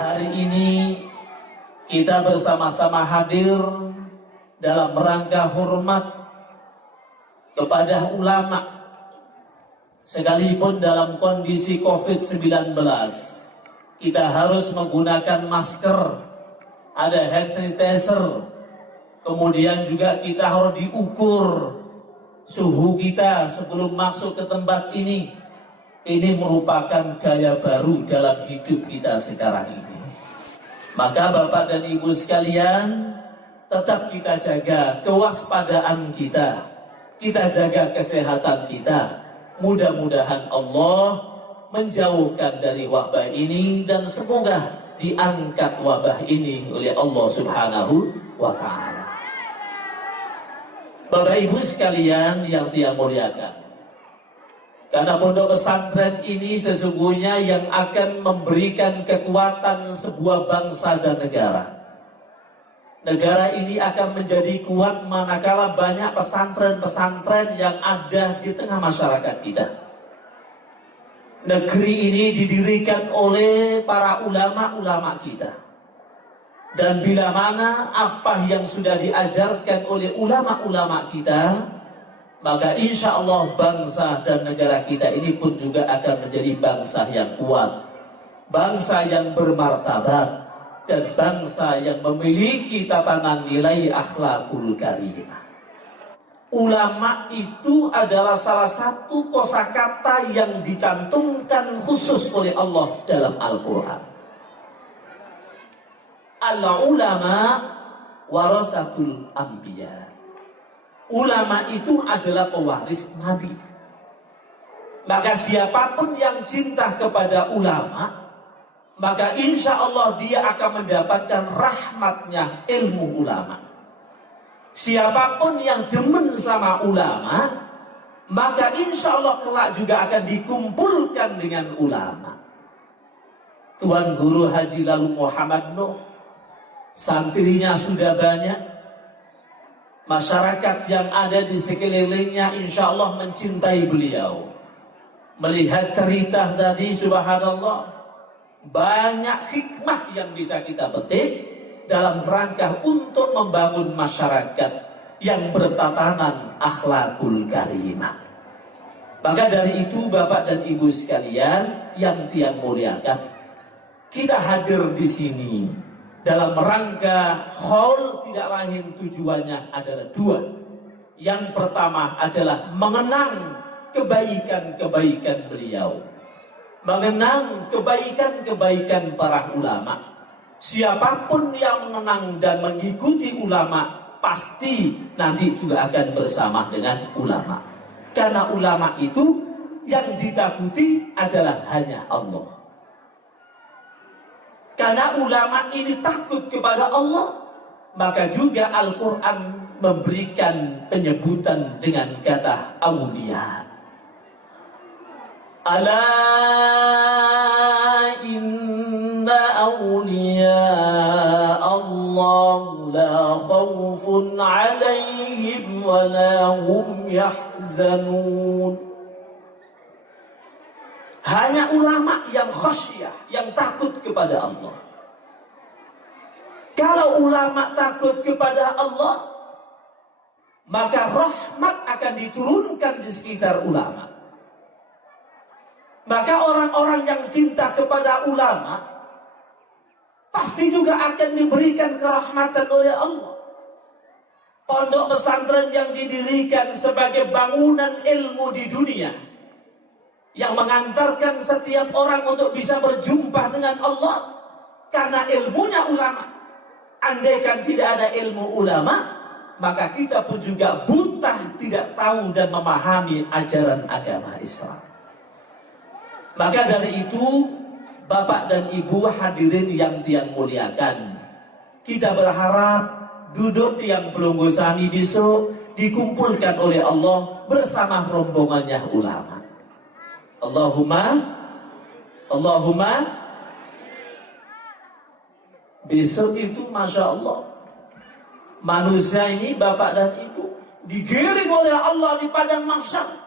Hari ini kita bersama-sama hadir dalam rangka hormat kepada ulama, sekalipun dalam kondisi COVID-19 kita harus menggunakan masker, ada hand sanitizer, kemudian juga kita harus diukur suhu kita sebelum masuk ke tempat ini. Ini merupakan gaya baru dalam hidup kita sekarang ini. Maka Bapak dan Ibu sekalian, tetap kita jaga kewaspadaan kita jaga kesehatan kita. Mudah-mudahan Allah menjauhkan dari wabah ini dan semoga diangkat wabah ini oleh Allah Subhanahu wa Ta'ala. Bapak Ibu sekalian yang Dia muliakan, karena pondok pesantren ini sesungguhnya yang akan memberikan kekuatan sebuah bangsa dan negara. Negara ini akan menjadi kuat manakala banyak pesantren-pesantren yang ada di tengah masyarakat kita. Negeri ini didirikan oleh para ulama-ulama kita. Dan bila mana apa yang sudah diajarkan oleh ulama-ulama kita, maka insya Allah bangsa dan negara kita ini pun juga akan menjadi bangsa yang kuat, bangsa yang bermartabat, dan bangsa yang memiliki tatanan nilai akhlakul karimah. Ulama itu adalah salah satu kosakata yang dicantumkan khusus oleh Allah dalam Al-Quran. Al-ulama warasatul anbiya. Ulama itu adalah pewaris Nabi. Maka siapapun yang cinta kepada ulama, maka insya Allah dia akan mendapatkan rahmatnya ilmu ulama. Siapapun yang demen sama ulama, maka insya Allah kelak juga akan dikumpulkan dengan ulama. Tuan Guru Haji Lalu Muhammad Nuh, santrinya sudah banyak. Masyarakat yang ada di sekelilingnya insya Allah mencintai beliau. Melihat cerita tadi, subhanallah, banyak hikmah yang bisa kita petik dalam rangka untuk membangun masyarakat yang bertatanan akhlakul karimah. Maka dari itu Bapak dan Ibu sekalian yang Tiang muliakan, kita hadir di sini dalam rangka haul tidak lain tujuannya adalah dua. Yang pertama adalah mengenang kebaikan-kebaikan beliau, mengenang kebaikan-kebaikan para ulama. Siapapun yang mengenang dan mengikuti ulama, pasti nanti juga akan bersama dengan ulama. Karena ulama itu yang ditakuti adalah hanya Allah. Karena ulama ini takut kepada Allah, maka juga Al-Quran memberikan penyebutan dengan kata awliya. Ala inna awliya Allah la khawfun alaihim wa la hum yahzanun. Hanya ulama yang khasyah, yang takut kepada Allah. Kalau ulama takut kepada Allah, maka rahmat akan diturunkan di sekitar ulama. Maka orang-orang yang cinta kepada ulama pasti juga akan diberikan kerahmatan oleh Allah. Pondok pesantren yang didirikan sebagai bangunan ilmu di dunia, yang mengantarkan setiap orang untuk bisa berjumpa dengan Allah karena ilmunya ulama. Andaikan tidak ada ilmu ulama, maka kita pun juga buta, tidak tahu dan memahami ajaran agama Islam. Maka dari itu, Bapak dan Ibu hadirin yang Tiang muliakan, kita berharap duduk Tiang Pelunggu Sami besok dikumpulkan oleh Allah bersama rombongannya ulama. Allahumma besok itu Masya Allah, manusia ini Bapak dan Ibu digiring oleh Allah di padang mahsyar.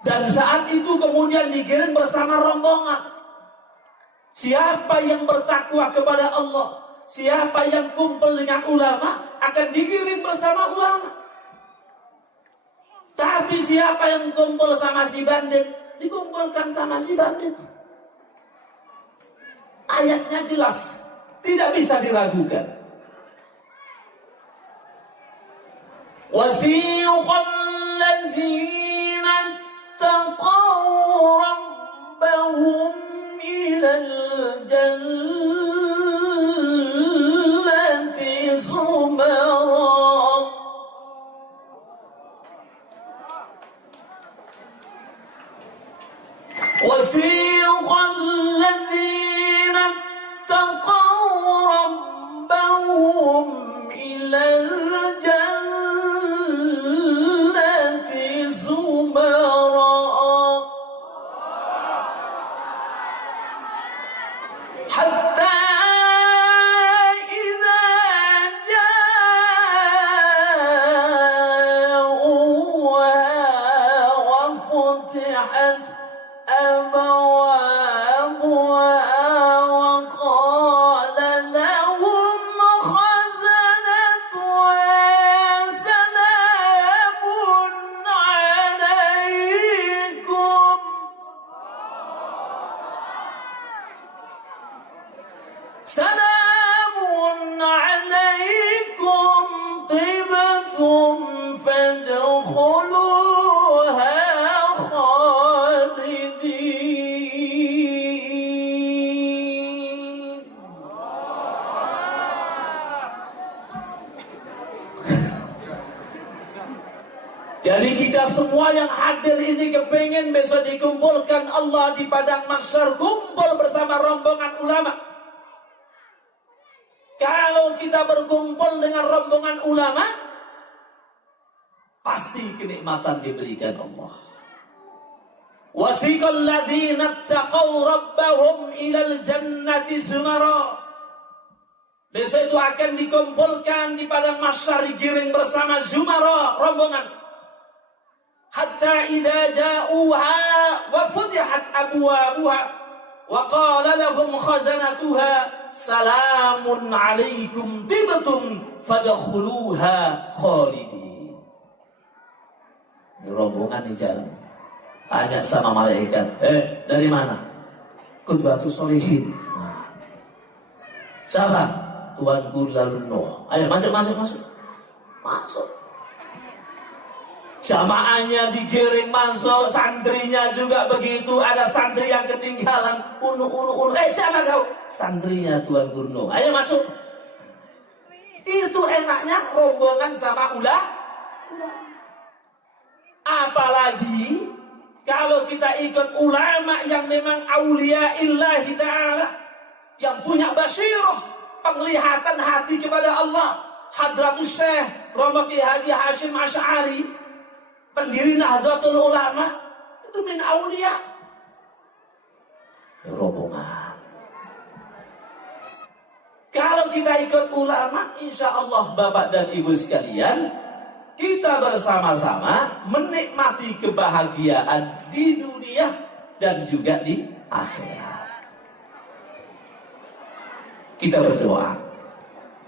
Dan saat itu kemudian digiring bersama rombongan. Siapa yang bertakwa kepada Allah, siapa yang kumpul dengan ulama akan digiring bersama ulama. Tapi siapa yang kumpul sama si bandit, dikumpulkan sama si bandit. Ayatnya jelas, tidak bisa diragukan. Wasiqal ladzina taqaw rabbahum ilal jannati zumara. Wasiqal ladzina taqaw rabbahum ilal jannati zumara. Hatta idza ja'uha wa futihat أبوابها وقال لهم خزنتها سلام عليكم سلام عليكم طبتم فادخلوها Jadi kita semua yang hadir ini kepengen besok dikumpulkan Allah di padang mahsyar, kumpul bersama rombongan ulama. Kalau kita berkumpul dengan rombongan ulama, pasti kenikmatan diberikan Allah. Wasiqal ladzina taqaw rabbahum ilal jannati zumara. Besok itu akan dikumpulkan di padang mahsyar, digiring bersama zumara, rombongan. Hatta idza ja'uha wa futihat abwabuha wa qala lahum khazanatuha salamun alaikum tibtum fadkhuluha khalidin. Ini rombongan di jalan. Tanya sama malaikat, dari mana? Qudwatus sholihin. Nah. Siapa? Tuanku lalu Nuh. Ayo masuk. Jamaahnya digiring masuk, santrinya juga begitu. Ada santri yang ketinggalan, siapa kau? Santrinya Tuan Gurno. Ayo masuk. Itu enaknya rombongan sama ulama. Apalagi kalau kita ikut ulama yang memang aulia illahi ta'ala, yang punya basirah, penglihatan hati kepada Allah. Hadratus Syekh Romo Kiai Haji Hasyim Asy'ari, pendiri Nahdlatul Ulama, itu min aulia. Rombongan. Kalau kita ikut ulama, insya Allah Bapak dan Ibu sekalian, kita bersama-sama menikmati kebahagiaan di dunia dan juga di akhirat. Kita berdoa,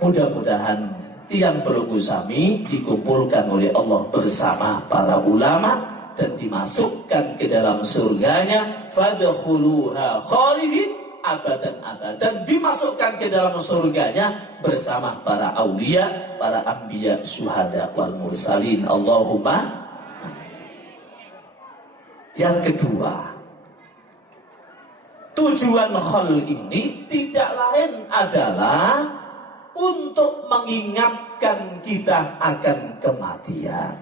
mudah-mudahan tiang bergusami dikumpulkan oleh Allah bersama para ulama dan dimasukkan ke dalam surganya, fadkhuluha khalidin abadan, dimasukkan ke dalam surganya bersama para aulia, para anbiya, syuhada wal mursalin. Allahumma amin. Yang kedua, tujuan khol ini tidak lain adalah untuk mengingatkan kita akan kematian.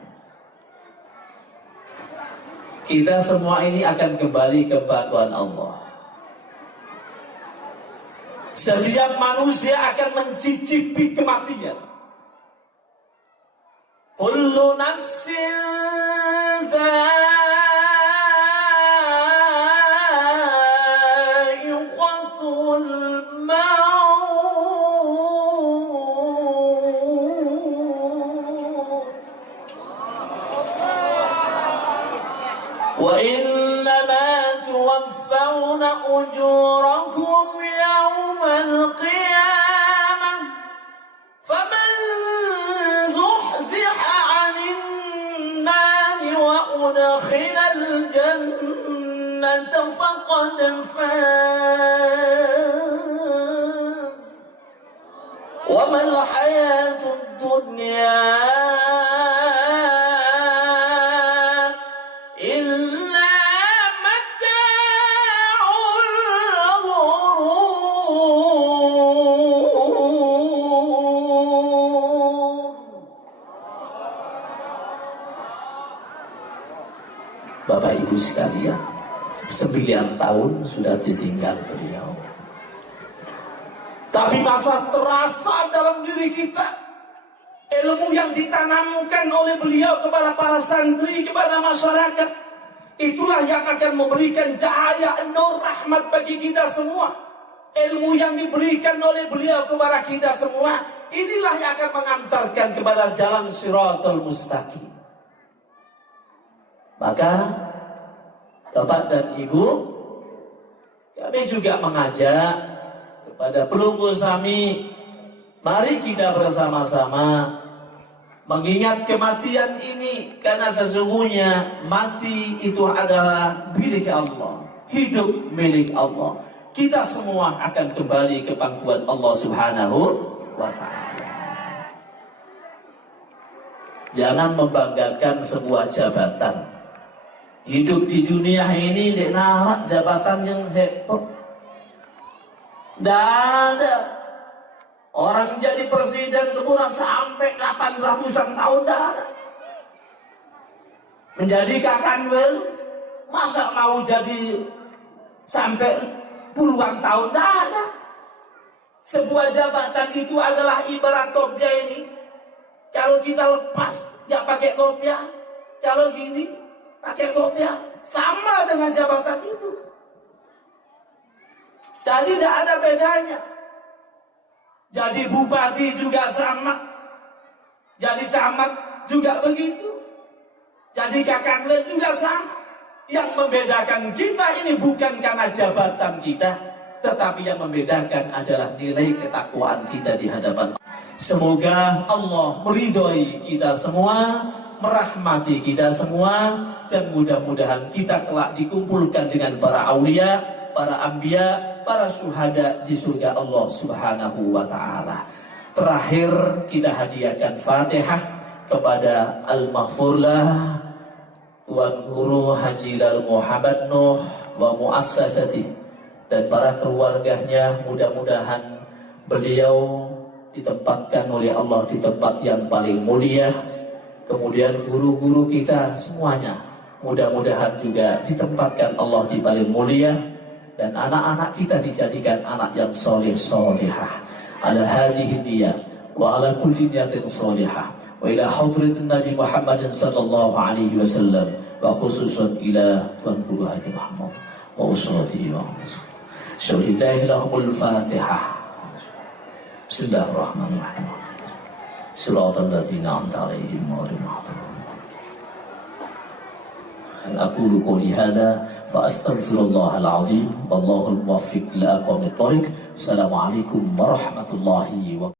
Kita semua ini akan kembali ke bantuan Allah. Setiap manusia akan mencicipi kematian. Kullu nafsin dha'iqatul maut. Wa innama tuwaffawna ujurakum wa mal hayatud dunya illa mata'ul ghurur. Bapak Ibu sekalian, 9 tahun sudah ditinggal beliau. Tapi masa terasa dalam diri kita. Ilmu yang ditanamkan oleh beliau kepada para santri, kepada masyarakat, itulah yang akan memberikan cahaya nur rahmat bagi kita semua. Ilmu yang diberikan oleh beliau kepada kita semua, inilah yang akan mengantarkan kepada jalan Shiratal Mustaqim. Maka Bapak dan Ibu, kami juga mengajak kepada pelunggu Sami, mari kita bersama-sama mengingat kematian ini, karena sesungguhnya mati itu adalah milik Allah, hidup milik Allah. Kita semua akan kembali ke pangkuan Allah Subhanahu wa ta'ala. Jangan membanggakan sebuah jabatan. Hidup di dunia ini tidak narak jabatan yang hebat. Tidak ada orang jadi presiden kemudian sampai 800-an tahun, tidak ada. Menjadi kakanwil, masa mau jadi sampai puluhan tahun, tidak ada. Sebuah jabatan itu adalah ibarat kopiah ini. Kalau kita lepas, tidak pakai kopiah. Kalau gini, pakai kopiah. Sama dengan jabatan itu. Jadi tidak ada bedanya. Jadi bupati juga sama. Jadi camat juga begitu. Jadi kakanwil juga sama. Yang membedakan kita ini bukan karena jabatan kita, tetapi yang membedakan adalah nilai ketakwaan kita di hadapan Allah. Semoga Allah meridhoi kita semua, merahmati kita semua, dan mudah-mudahan kita kelak dikumpulkan dengan para aulia, para anbiya, para syuhada di surga Allah Subhanahu wa ta'ala. Terakhir kita hadiahkan Fatihah kepada Al-Maghfurlah Tuan Guru Haji Lal Muhammad Nuh wa muassasatih dan para keluarganya. Mudah-mudahan beliau ditempatkan oleh Allah di tempat yang paling mulia. Kemudian guru-guru kita semuanya mudah-mudahan juga ditempatkan Allah di paling mulia. Dan anak-anak kita dijadikan anak yang soleh-solehah. Ala hadhihi niyah wa ala kulli niyatin solehah. Wa ila hadratin Nabi Muhammadin sallallahu alaihi wasallam. Wa khususan ila Tuan Guru Haji Muhammad wa usratihi wa Bismillahi lahumul Fatihah. Bismillahirrahmanirrahim. Siratal ladzina an'amta 'alaihim ghairil maghdubi. أقول قولي هذا فأستغفر الله العظيم والله الموفق لأقوم الطريق. السلام عليكم ورحمة الله وبركاته.